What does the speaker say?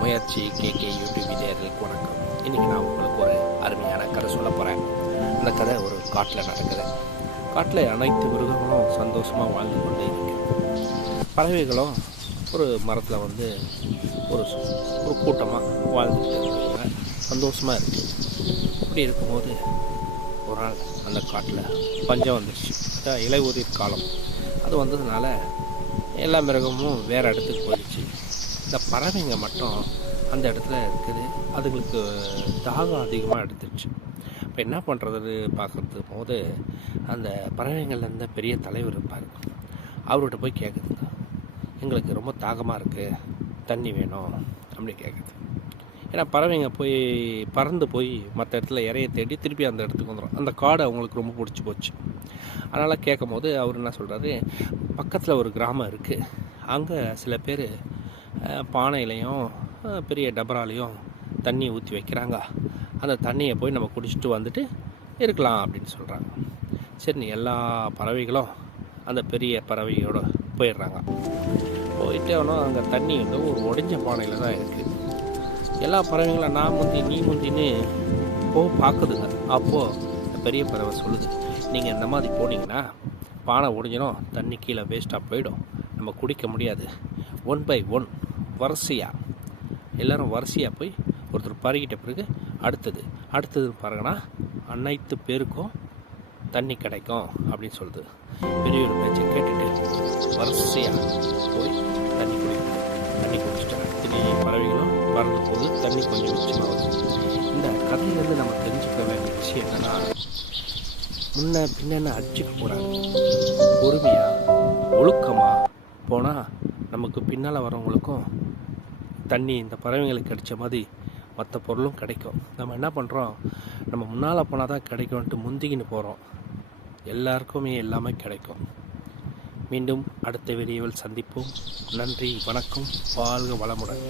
முயற்சி K K YouTube நேயர்களுக்கு வணக்கம். இன்றைக்கி நான் உங்களுக்கு ஒரு அருமையான கதை சொல்ல போகிறேன் அந்த கதை ஒரு காட்டில் நடக்குது. காட்டில் அனைத்து மிருகங்களும் சந்தோஷமாக வாழ்ந்து கொண்டே இருக்கு பறவைகளும் ஒரு மரத்தில் வந்து ஒரு ஒரு கூட்டமாக வாழ்ந்துட்டு இருக்காங்க சந்தோஷமாக இருக்கு. இப்படி இருக்கும்போது ஒரு நாள் அந்த காட்டில் பஞ்சம் வந்துடுச்சு அதான் இலையுதிர் காலம். அது வந்ததுனால எல்லா மிருகமும் வேறு இடத்துக்கு போயிடுச்சு. இந்த பறவைங்க மட்டும் அந்த இடத்துல இருக்குது. அதுங்களுக்கு தாகம் அதிகமாக எடுத்துருச்சு. இப்போ என்ன பண்ணுறது பார்க்குறது போது அந்த பறவைங்கள்ல இருந்த பெரிய தலைவர் இருப்பார். அவர்கிட்ட போய் கேட்குதுங்க எங்களுக்கு ரொம்ப தாகமாக இருக்குது தண்ணி வேணும் அப்படின்னு கேட்குது ஏன்னா பறவைங்க போய் பறந்து போய் மற்ற இடத்துல இறைய தேடி திருப்பி அந்த இடத்துக்கு வந்துடும் அந்த காடு அவங்களுக்கு ரொம்ப பிடிச்சி போச்சு. அதனால் கேட்கும் போது அவர் என்ன சொல்கிறாரு பக்கத்தில் ஒரு கிராமம் இருக்குது அங்கே சில பேர் பானையிலையும் பெரிய டபராலையும் தண்ணி ஊற்றி வைக்கிறாங்க. அந்த தண்ணியை போய் நம்ம குடிச்சிட்டு வந்துட்டு இருக்கலாம் அப்படின்னு சொல்கிறாங்க சரி எல்லா பறவைகளும் அந்த பெரிய பறவையோடு போயிடுறாங்க. போயிட்டு ஆனால் அங்கே தண்ணி வந்து ஒரு உடைஞ்ச பானையில் தான் இருக்குது எல்லா பறவைங்களும் நான் முந்தி நீ முந்தின்னு போ பார்க்குதுங்க. அப்போது பெரிய பறவை சொல்லுது நீங்கள் இந்த மாதிரி போனீங்கன்னா பானை உடைஞ்சிடும் தண்ணி கீழே வேஸ்ட்டாக போயிடும். நம்ம குடிக்க முடியாது. ஒன் பை ஒன் வரிசையாக எல்லாரும் வரிசையாக போய் ஒருத்தர் பருகிட்ட பிறகு அடுத்தது. அடுத்தது பாருங்கன்னா அனைத்து பேருக்கும் தண்ணி கிடைக்கும் அப்படின்னு சொல்லுது. பெரிய ஒரு பேச்சை கேட்டுட்டு வரிசையாக போய் தண்ணி குடிக்கும் தண்ணி குடிச்சிட்டாங்க திடீர்னு பறவைகளும் பறந்து போது தண்ணி கொஞ்சம் மிச்சமாகும் இந்த கதையிலேருந்து நம்ம தெரிஞ்சுக்க வேண்டிய விஷயம் என்னன்னா முன்ன பின்ன அடிச்சுக்க கூடாது பொறுமையாக ஒழுக்கமாக போனால் நமக்கு பின்னால் வரவங்களுக்கும் தண்ணி இந்த பறவைங்களுக்கு கிடைச்ச மாதிரி மற்ற பொருளும் கிடைக்கும். நம்ம என்ன பண்ணுறோம் நம்ம முன்னால் போனால் தான் கிடைக்கும்ன்ட்டு முந்திக்கின்னு போகிறோம் எல்லாருக்குமே எல்லாமே கிடைக்கும். மீண்டும் அடுத்த வீடியோவில் சந்திப்போம். நன்றி வணக்கம் வாழ்க வளமுடன்.